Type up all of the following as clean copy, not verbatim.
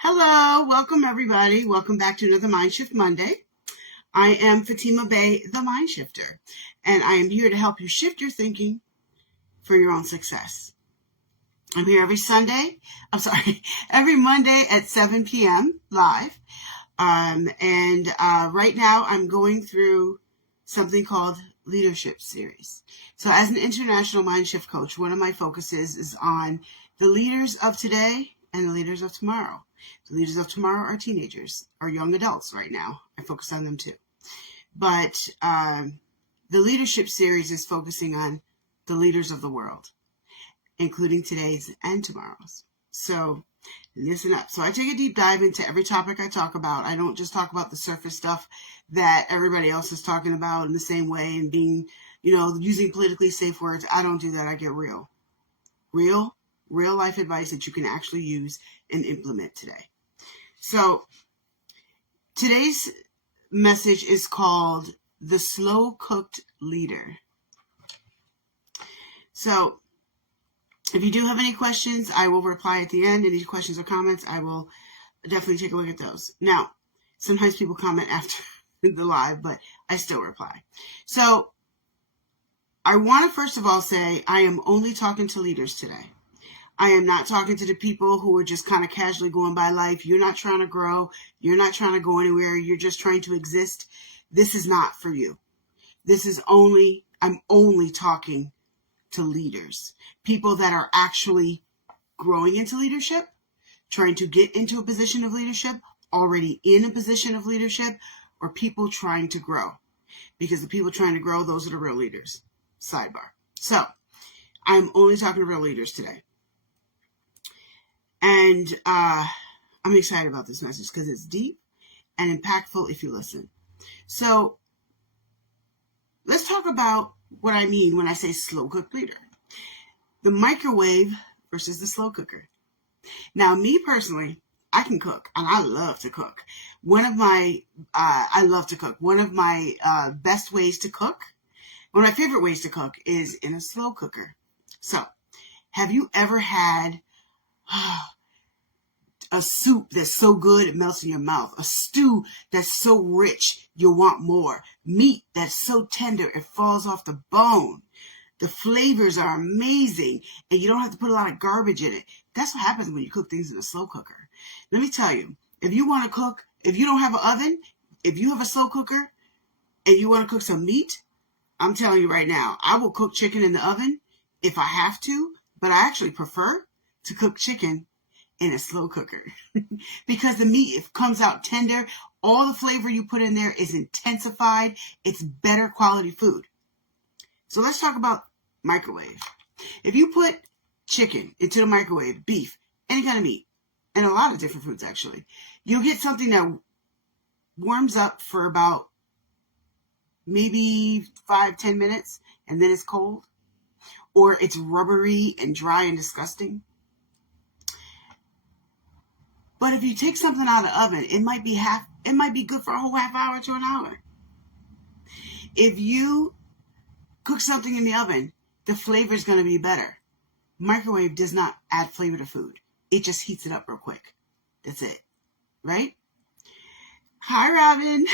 Hello, welcome everybody. Welcome back to another MindShift Monday. I am Fatima Bey, the Mind Shifter, and I am here to help you shift your thinking for your own success. I'm here every Monday at 7 p.m. live. Right now I'm going through something called Leadership Series. So as an international MindShift coach, one of my focuses is on the leaders of today and the leaders of tomorrow. The leaders of tomorrow are teenagers or young adults right now. I focus on them too. But the Leadership Series is focusing on the leaders of the world, including today's and tomorrow's. So listen up. So I take a deep dive into every topic I talk about. I don't just talk about the surface stuff that everybody else is talking about in the same way and being, using politically safe words. I don't do that. I get real life advice that you can actually use and implement today. So today's message is called The Slow Cooked Leader. So if you do have any questions, I will reply at the end. Any questions or comments, I will definitely take a look at those. Now, sometimes people comment after the live, but I still reply. So I want to first of all say I am only talking to leaders today. I am not talking to the people who are just kind of casually going by life. You're not trying to grow. You're not trying to go anywhere. You're just trying to exist. This is not for you. I'm only talking to leaders, people that are actually growing into leadership, trying to get into a position of leadership, already in a position of leadership, or people trying to grow. Because the people trying to grow, those are the real leaders. Sidebar. So I'm only talking to real leaders today. And I'm excited about this message because it's deep and impactful if you listen. So let's talk about what I mean when I say slow cooked leader. The microwave versus the slow cooker. Now, me personally, I can cook and I love to cook. I love to cook. One of my best ways to cook, one of my favorite ways to cook is in a slow cooker. So have you ever had a soup that's so good it melts in your mouth, a stew that's so rich you want more, meat that's so tender it falls off the bone, the flavors are amazing, and you don't have to put a lot of garbage in it? That's what happens when you cook things in a slow cooker. Let me tell you, if you want to cook, if you don't have an oven, if you have a slow cooker and you want to cook some meat, I'm telling you right now, I will cook chicken in the oven if I have to, but I actually prefer to cook chicken in a slow cooker because the meat comes out tender. All the flavor you put in there is intensified. It's better quality food. So let's talk about microwave. If you put chicken into the microwave, beef, any kind of meat, and a lot of different foods actually, you'll get something that warms up for about maybe 5-10 minutes and then it's cold, or it's rubbery and dry and disgusting. But if you take something out of the oven, it might be good for a whole half hour to an hour. If you cook something in the oven, the flavor is going to be better. Microwave does not add flavor to food. It just heats it up real quick. That's it. Right? Hi, Robin.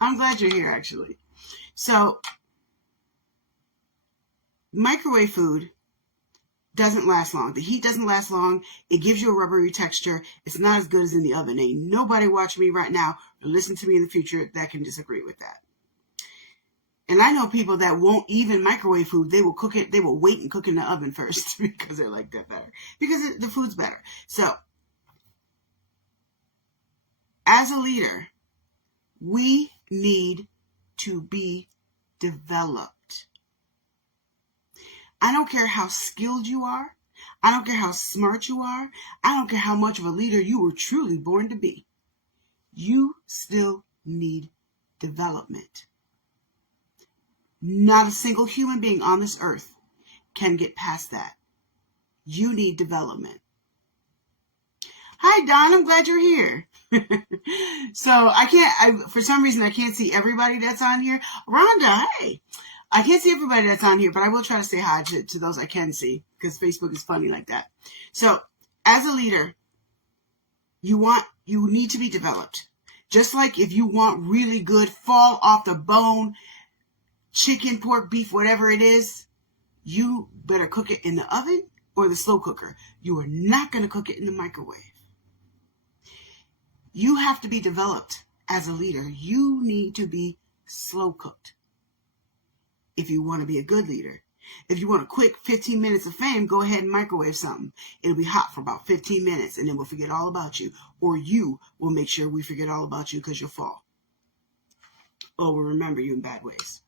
I'm glad you're here, actually. So, microwave food doesn't last long. The heat doesn't last long. It gives you a rubbery texture. It's not as good as in the oven. Ain't nobody watching me right now or listen to me in the future that can disagree with that. And I know people that won't even microwave food. They will cook it. They will wait and cook in the oven first because they're like that better. Because the food's better. So, as a leader, we need to be developed. I don't care how skilled you are. I don't care how smart you are. I don't care how much of a leader you were truly born to be. You still need development. Not a single human being on this earth can get past that. You need development. Hi, Don. I'm glad you're here. So for some reason, I can't see everybody that's on here. Rhonda, hey. I can't see everybody that's on here, but I will try to say hi to those I can see because Facebook is funny like that. So as a leader, You need to be developed. Just like if you want really good, fall off the bone, chicken, pork, beef, whatever it is, you better cook it in the oven or the slow cooker. You are not going to cook it in the microwave. You have to be developed as a leader. You need to be slow cooked if you want to be a good leader. If you want a quick 15 minutes of fame, go ahead and microwave something. It'll be hot for about 15 minutes, and then we'll forget all about you. Or you will make sure we forget all about you because you'll fall. Or we'll remember you in bad ways.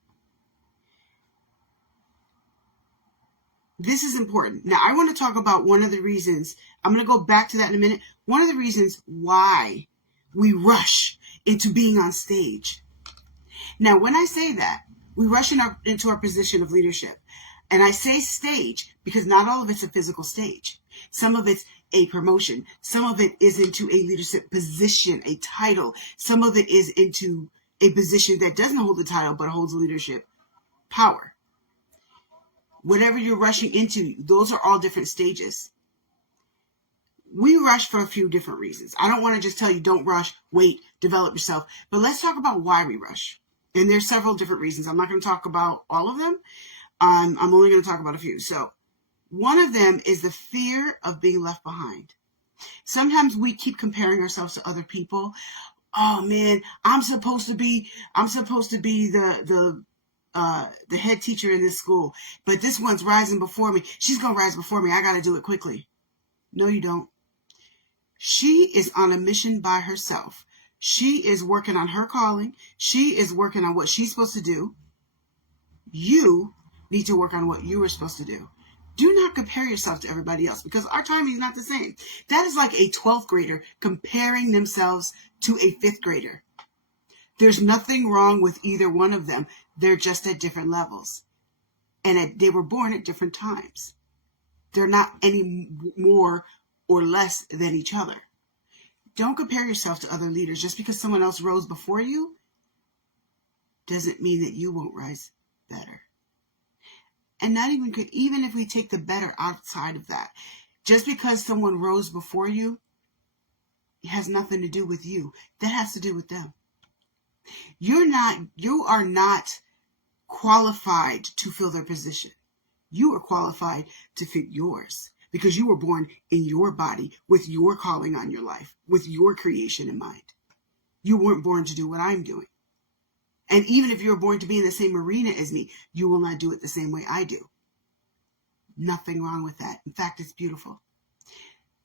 This is important. Now, I want to talk about one of the reasons. I'm going to go back to that in a minute. One of the reasons why we rush into being on stage. Now, when I say that, we rush into our position of leadership. And I say stage because not all of it's a physical stage. Some of it's a promotion. Some of it is into a leadership position, a title. Some of it is into a position that doesn't hold the title but holds leadership power. Whatever you're rushing into, those are all different stages. We rush for a few different reasons. I don't want to just tell you don't rush, wait, develop yourself. But let's talk about why we rush. And there's several different reasons. I'm not going to talk about all of them. I'm only going to talk about a few. So one of them is the fear of being left behind. Sometimes we keep comparing ourselves to other people. Oh man, I'm supposed to be the head teacher in this school, but this one's rising before me. She's going to rise before me. I got to do it quickly. No, you don't. She is on a mission by herself. She is working on her calling. She is working on what she's supposed to do. You need to work on what you were supposed to do. Do not compare yourself to everybody else because our timing is not the same. That is like a 12th grader comparing themselves to a 5th grader. There's nothing wrong with either one of them. They're just at different levels. And they were born at different times. They're not any more or less than each other. Don't compare yourself to other leaders. Just because someone else rose before you doesn't mean that you won't rise better. And not even if we take the better outside of that, just because someone rose before you, it has nothing to do with you. That has to do with them. You are not qualified to fill their position. You are qualified to fit yours because you were born in your body with your calling on your life, with your creation in mind. You weren't born to do what I'm doing. And even if you're born to be in the same arena as me, you will not do it the same way I do. Nothing wrong with that. In fact, it's beautiful.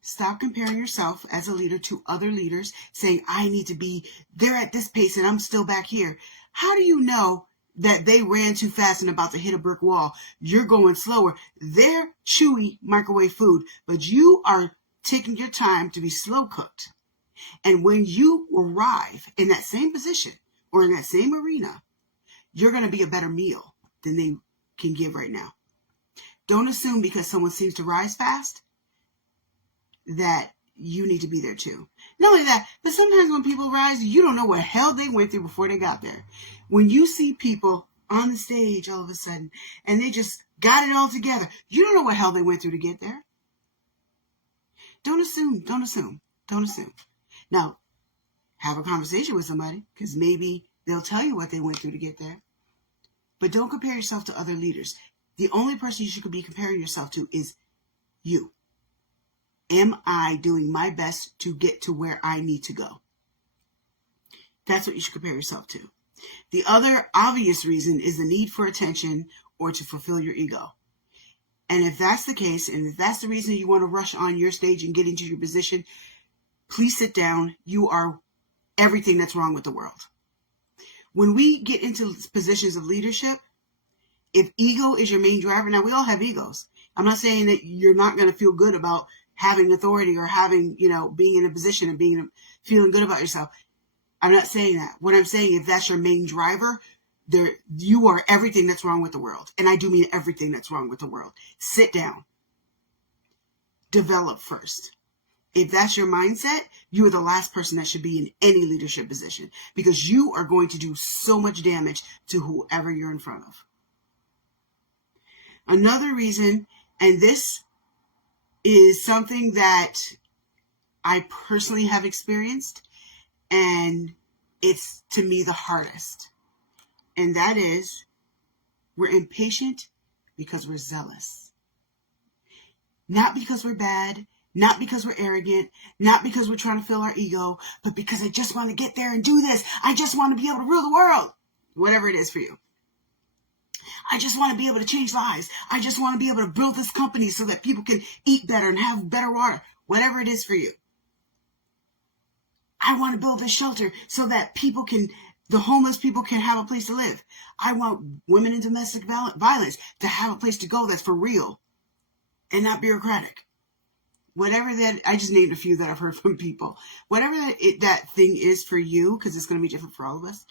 Stop comparing yourself as a leader to other leaders, saying, I need to be there at this pace and I'm still back here. How do you know that they ran too fast and about to hit a brick wall? You're going slower. They're chewy microwave food, but you are taking your time to be slow cooked. And when you arrive in that same position or in that same arena, you're going to be a better meal than they can give right now. Don't assume because someone seems to rise fast that you need to be there too. Not only that, but sometimes when people rise, you don't know what hell they went through before they got there. When you see people on the stage all of a sudden and they just got it all together, you don't know what hell they went through to get there. Don't assume. Now, have a conversation with somebody because maybe they'll tell you what they went through to get there. But don't compare yourself to other leaders. The only person you should be comparing yourself to is you. Am I doing my best to get to where I need to go? That's what you should compare yourself to. The other obvious reason is the need for attention or to fulfill your ego. And if that's the case, and if that's the reason you want to rush on your stage and get into your position, please sit down. You are everything that's wrong with the world. When we get into positions of leadership, if ego is your main driver, now we all have egos. I'm not saying that you're not going to feel good about having authority or having, being in a position and feeling good about yourself. I'm not saying that. What I'm saying, if that's your main driver, you are everything that's wrong with the world. And I do mean everything that's wrong with the world. Sit down. Develop first. If that's your mindset, you are the last person that should be in any leadership position because you are going to do so much damage to whoever you're in front of. Another reason, and this is something that I personally have experienced, and it's, to me, the hardest. And that is, we're impatient because we're zealous. Not because we're bad, not because we're arrogant, not because we're trying to fill our ego, but because I just want to get there and do this. I just want to be able to rule the world. Whatever it is for you. I just want to be able to change lives. I just want to be able to build this company so that people can eat better and have better water. Whatever it is for you. I want to build this shelter so that the homeless people can have a place to live. I want women in domestic violence to have a place to go that's for real and not bureaucratic. Whatever that, I just named a few that I've heard from people. Whatever that thing is for you, because it's going to be different for all of us.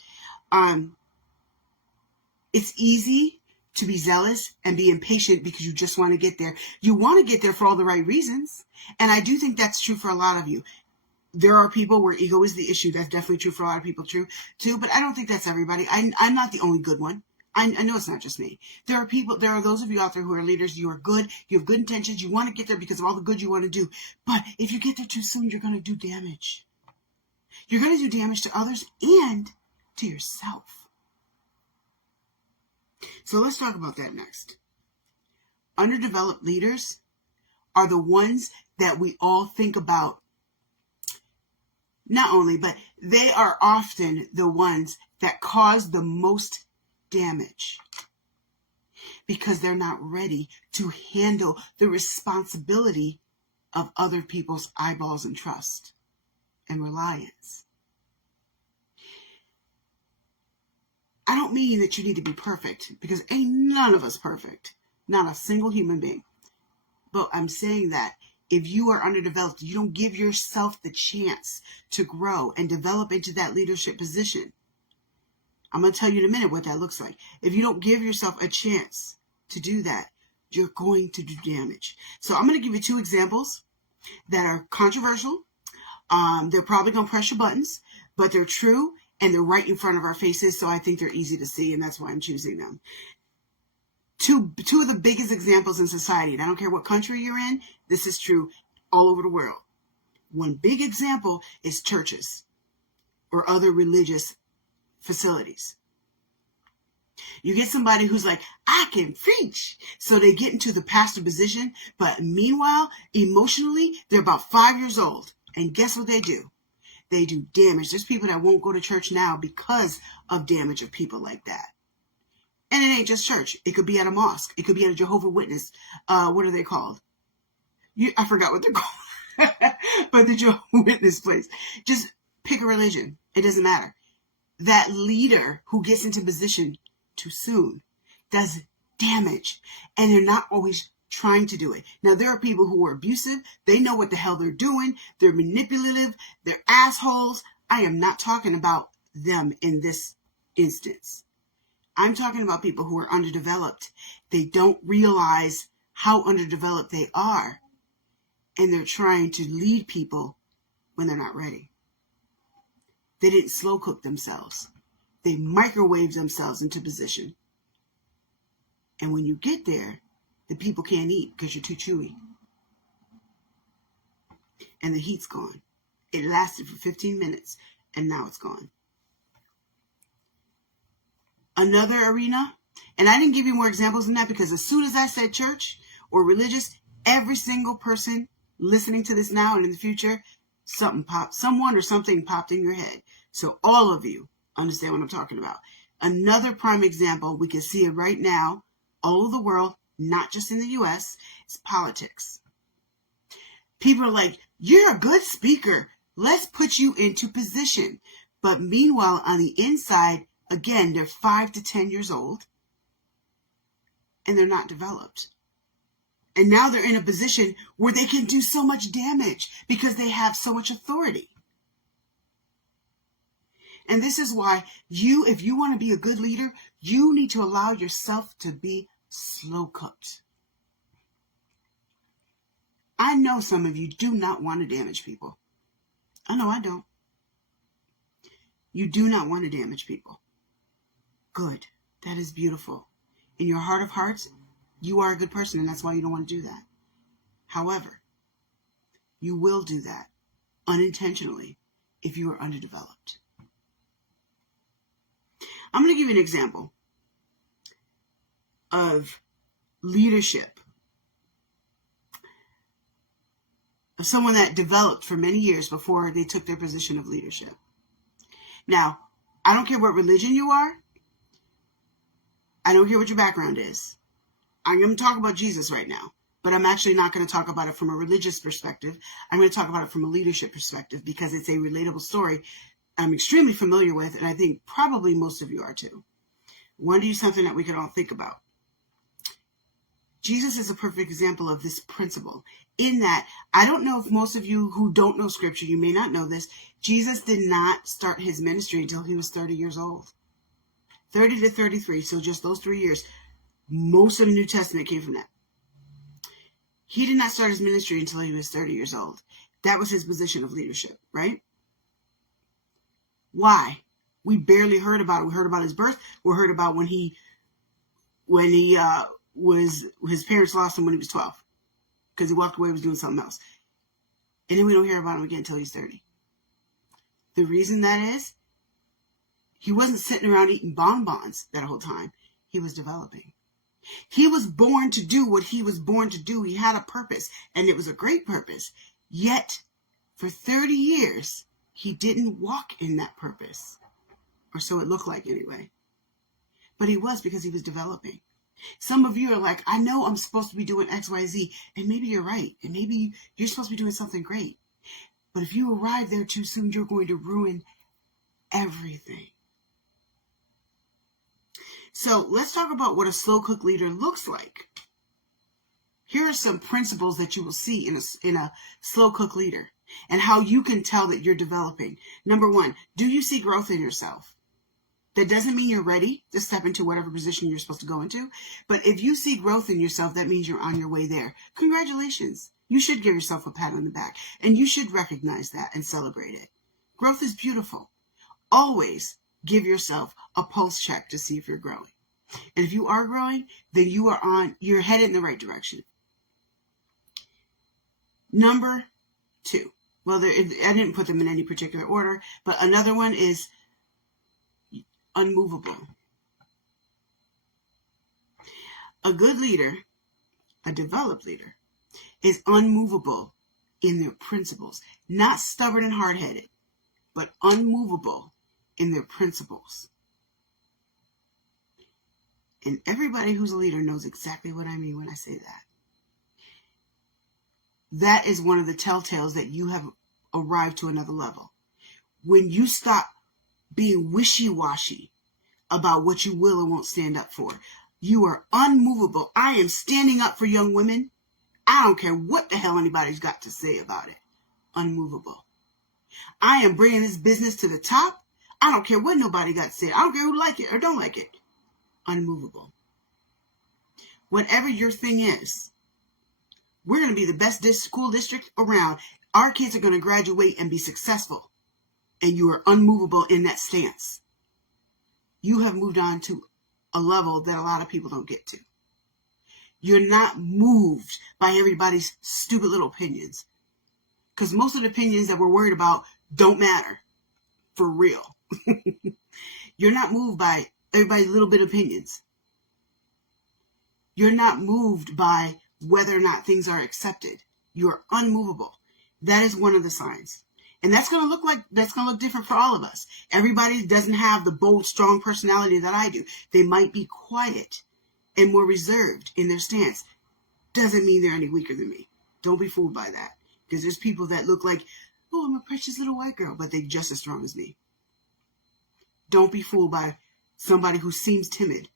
It's easy to be zealous and be impatient because you just want to get there. You want to get there for all the right reasons. And I do think that's true for a lot of you. There are people where ego is the issue. That's definitely true for a lot of people too. But I don't think that's everybody. I'm not the only good one. I know it's not just me. There are those of you out there who are leaders. You are good. You have good intentions. You want to get there because of all the good you want to do. But if you get there too soon, you're going to do damage. You're going to do damage to others and to yourself. So let's talk about that next. Underdeveloped leaders are the ones that we all think about. Not only, but they are often the ones that cause the most damage because they're not ready to handle the responsibility of other people's eyeballs and trust and reliance. I don't mean that you need to be perfect, because ain't none of us perfect. Not a single human being. But I'm saying that if you are underdeveloped, you don't give yourself the chance to grow and develop into that leadership position. I'm going to tell you in a minute what that looks like. If you don't give yourself a chance to do that, you're going to do damage. So I'm going to give you 2 examples that are controversial. They're probably going to press your buttons, but they're true. And they're right in front of our faces, so I think they're easy to see, and that's why I'm choosing them. Two of the biggest examples in society, and I don't care what country you're in, this is true all over the world. One big example is churches or other religious facilities. You get somebody who's like, I can preach. So they get into the pastor position, but meanwhile, emotionally, they're about 5 years old. And guess what they do? They do damage. There's people that won't go to church now because of damage of people like that. And it ain't just church. It could be at a mosque. It could be at a Jehovah's Witness. What are they called? I forgot what they're called. But the Jehovah's Witness place. Just pick a religion. It doesn't matter. That leader who gets into position too soon does damage. And they're not always trying to do it. Now, there are people who are abusive. They know what the hell they're doing. They're manipulative. They're assholes. I am not talking about them in this instance. I'm talking about people who are underdeveloped. They don't realize how underdeveloped they are. And they're trying to lead people when they're not ready. They didn't slow cook themselves. They microwave themselves into position. And when you get there, the people can't eat because you're too chewy. And the heat's gone. It lasted for 15 minutes, and now it's gone. Another arena, and I didn't give you more examples than that because as soon as I said church or religious, every single person listening to this now and in the future, someone or something popped in your head. So all of you understand what I'm talking about. Another prime example, we can see it right now, all over the world, not just in the U.S., it's politics. People are like, you're a good speaker. Let's put you into position. But meanwhile, on the inside, again, they're 5 to 10 years old and they're not developed. And now they're in a position where they can do so much damage because they have so much authority. And this is why if you want to be a good leader, you need to allow yourself to be slow cooked. I know some of you do not want to damage people. I know I don't. You do not want to damage people. Good. That is beautiful. In your heart of hearts, you are a good person, and that's why you don't want to do that. However, you will do that unintentionally if you are underdeveloped. I'm going to give you an example of leadership, of someone that developed for many years before they took their position of leadership. Now, I don't care what religion you are. I don't care what your background is. I'm going to talk about Jesus right now, but I'm actually not going to talk about it from a religious perspective. I'm going to talk about it from a leadership perspective because it's a relatable story I'm extremely familiar with, and I think probably most of you are too. I want to use something that we can all think about. Jesus is a perfect example of this principle in that I don't know if most of you who don't know scripture, you may not know this, Jesus did not start his ministry until he was 30 years old. 30 to 33, so just those 3 years. Most of the New Testament came from that. He did not start his ministry until he was 30 years old. That was his position of leadership, right? Why? We barely heard about it. We heard about his birth. We heard about when his parents lost him when he was 12 because he walked away and was doing something else. And then we don't hear about him again until he's 30. The reason that is, he wasn't sitting around eating bonbons that whole time. He was developing. He was born to do what he was born to do. He had a purpose, and it was a great purpose. Yet, for 30 years, he didn't walk in that purpose. Or so it looked like anyway. But he was, because he was developing. Some of you are like, I know I'm supposed to be doing X, Y, Z. And maybe you're right. And maybe you're supposed to be doing something great. But if you arrive there too soon, you're going to ruin everything. So let's talk about what a slow cook leader looks like. Here are some principles that you will see in a slow cook leader and how you can tell that you're developing. Number one, do you see growth in yourself? That doesn't mean you're ready to step into whatever position you're supposed to go into. But if you see growth in yourself, that means you're on your way there. Congratulations. You should give yourself a pat on the back. And you should recognize that and celebrate it. Growth is beautiful. Always give yourself a pulse check to see if you're growing. And if you are growing, then you're headed in the right direction. Number two. Well, I didn't put them in any particular order, but another one is unmovable. A good leader, a developed leader, is unmovable in their principles. Not stubborn and hard-headed, but unmovable in their principles. And everybody who's a leader knows exactly what I mean when I say that. That is one of the telltales that you have arrived to another level. When you stop being wishy-washy about what you will and won't stand up for, you are unmovable. I am standing up for young women. I don't care what the hell anybody's got to say about it. Unmovable. I am bringing this business to the top. I don't care what nobody got to say. I don't care who like it or don't like it. Unmovable. Whatever your thing is, we're going to be the best school district around. Our kids are going to graduate and be successful. And you are unmovable in that stance. You have moved on to a level that a lot of people don't get to. You're not moved by everybody's stupid little opinions. Because most of the opinions that we're worried about don't matter. For real. You're not moved by everybody's little bit opinions. You're not moved by whether or not things are accepted. You're unmovable. That is one of the signs. And that's going to look different for all of us. Everybody doesn't have the bold, strong personality that I do. They might be quiet and more reserved in their stance. Doesn't mean they're any weaker than me. Don't be fooled by that. Because there's people that look like, oh, I'm a precious little white girl, but they're just as strong as me. Don't be fooled by somebody who seems timid.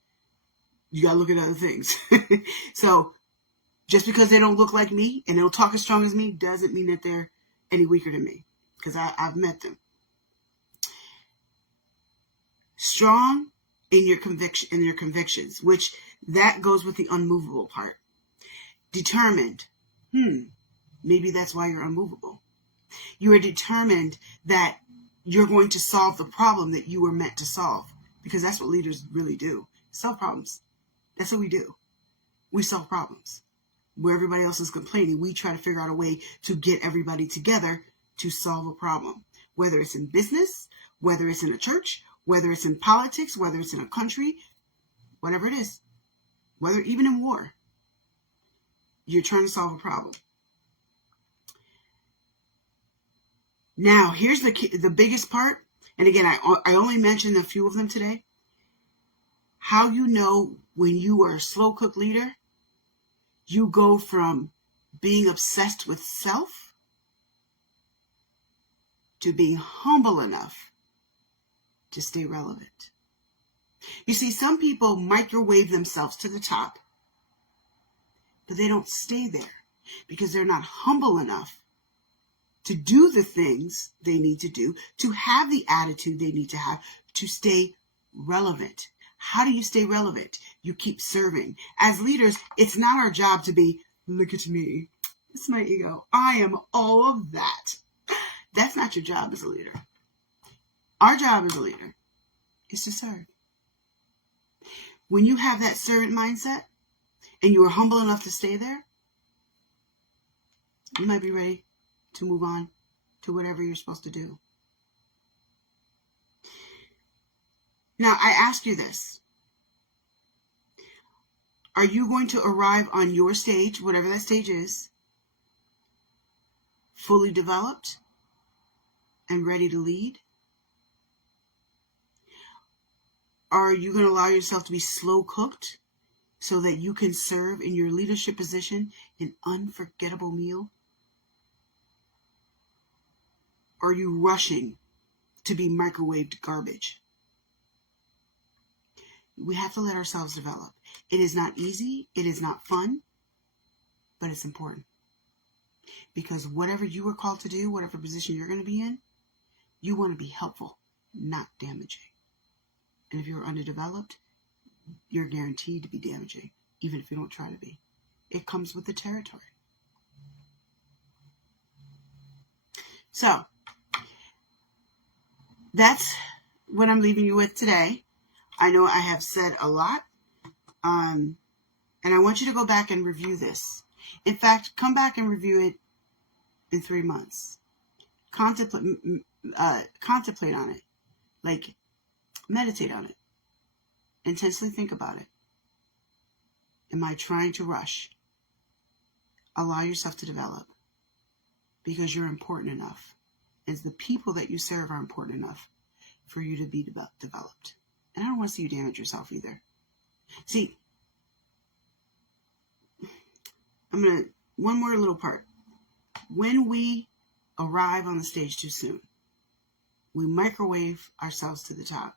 You got to look at other things. So just because they don't look like me and they don't talk as strong as me doesn't mean that they're any weaker than me. Because I've met them. Strong in your convictions, which that goes with the unmovable part. Determined. Maybe that's why you're unmovable. You are determined that you're going to solve the problem that you were meant to solve. Because that's what leaders really do. Solve problems. That's what we do. We solve problems. Where everybody else is complaining, we try to figure out a way to get everybody together to solve a problem, whether it's in business, whether it's in a church, whether it's in politics, whether it's in a country, whatever it is, whether even in war, you're trying to solve a problem. Now, here's the biggest part. And again, I only mentioned a few of them today. How you know when you are a slow cook leader, you go from being obsessed with self to being humble enough to stay relevant. You see, some people microwave themselves to the top, but they don't stay there because they're not humble enough to do the things they need to do, to have the attitude they need to have, to stay relevant. How do you stay relevant? You keep serving. As leaders, it's not our job to be, look at me, it's my ego, I am all of that. That's not your job as a leader. Our job as a leader is to serve. When you have that servant mindset and you are humble enough to stay there, you might be ready to move on to whatever you're supposed to do. Now, I ask you this. Are you going to arrive on your stage, whatever that stage is, fully developed and ready to lead? Are you going to allow yourself to be slow cooked so that you can serve in your leadership position an unforgettable meal? Or are you rushing to be microwaved garbage? We have to let ourselves develop. It is not easy. It is not fun, but it's important. Because whatever you were called to do, whatever position you're going to be in, you want to be helpful, not damaging. And if you're underdeveloped, you're guaranteed to be damaging, even if you don't try to be. It comes with the territory. So, that's what I'm leaving you with today. I know I have said a lot, and I want you to go back and review this. In fact, come back and review it in 3 months. Contemplate on it. Like, meditate on it. Intensely think about it. Am I trying to rush? Allow yourself to develop, because you're important enough. And the people that you serve are important enough for you to be developed. And I don't want to see you damage yourself either. See, one more little part. When we arrive on the stage too soon, we microwave ourselves to the top.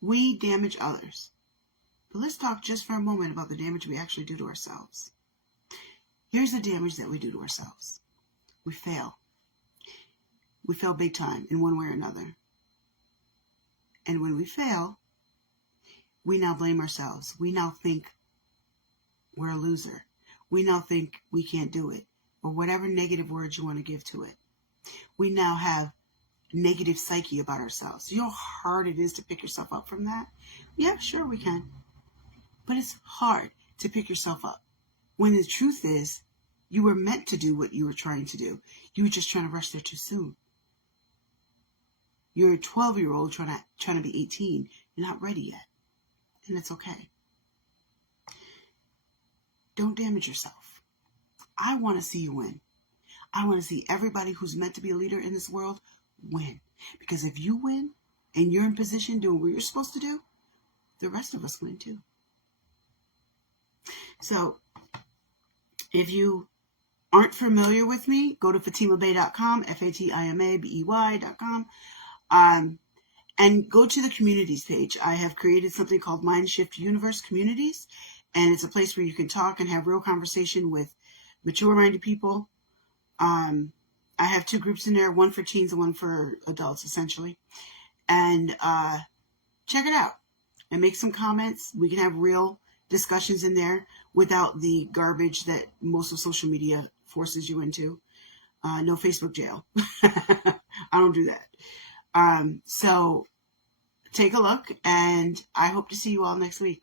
We damage others. But let's talk just for a moment about the damage we actually do to ourselves. Here's the damage that we do to ourselves. We fail. We fail big time in one way or another. And when we fail, we now blame ourselves. We now think we're a loser. We now think we can't do it, or whatever negative words you want to give to it. We now have negative psyche about ourselves. You know how hard it is to pick yourself up from that? Yeah, sure we can. But it's hard to pick yourself up when the truth is you were meant to do what you were trying to do. You were just trying to rush there too soon. You're a 12-year-old trying to be 18. You're not ready yet. And it's okay. Don't damage yourself. I want to see you win. I want to see everybody who's meant to be a leader in this world win. Because if you win and you're in position doing what you're supposed to do, the rest of us win too. So, if you aren't familiar with me, go to fatimabey.com, FATIMABEY.com, and go to the communities page. I have created something called MindShift Universe Communities, and it's a place where you can talk and have real conversation with mature-minded people. I have 2 groups in there, one for teens and one for adults, essentially. And check it out and make some comments. We can have real discussions in there without the garbage that most of social media forces you into. No Facebook jail. I don't do that. So take a look, and I hope to see you all next week.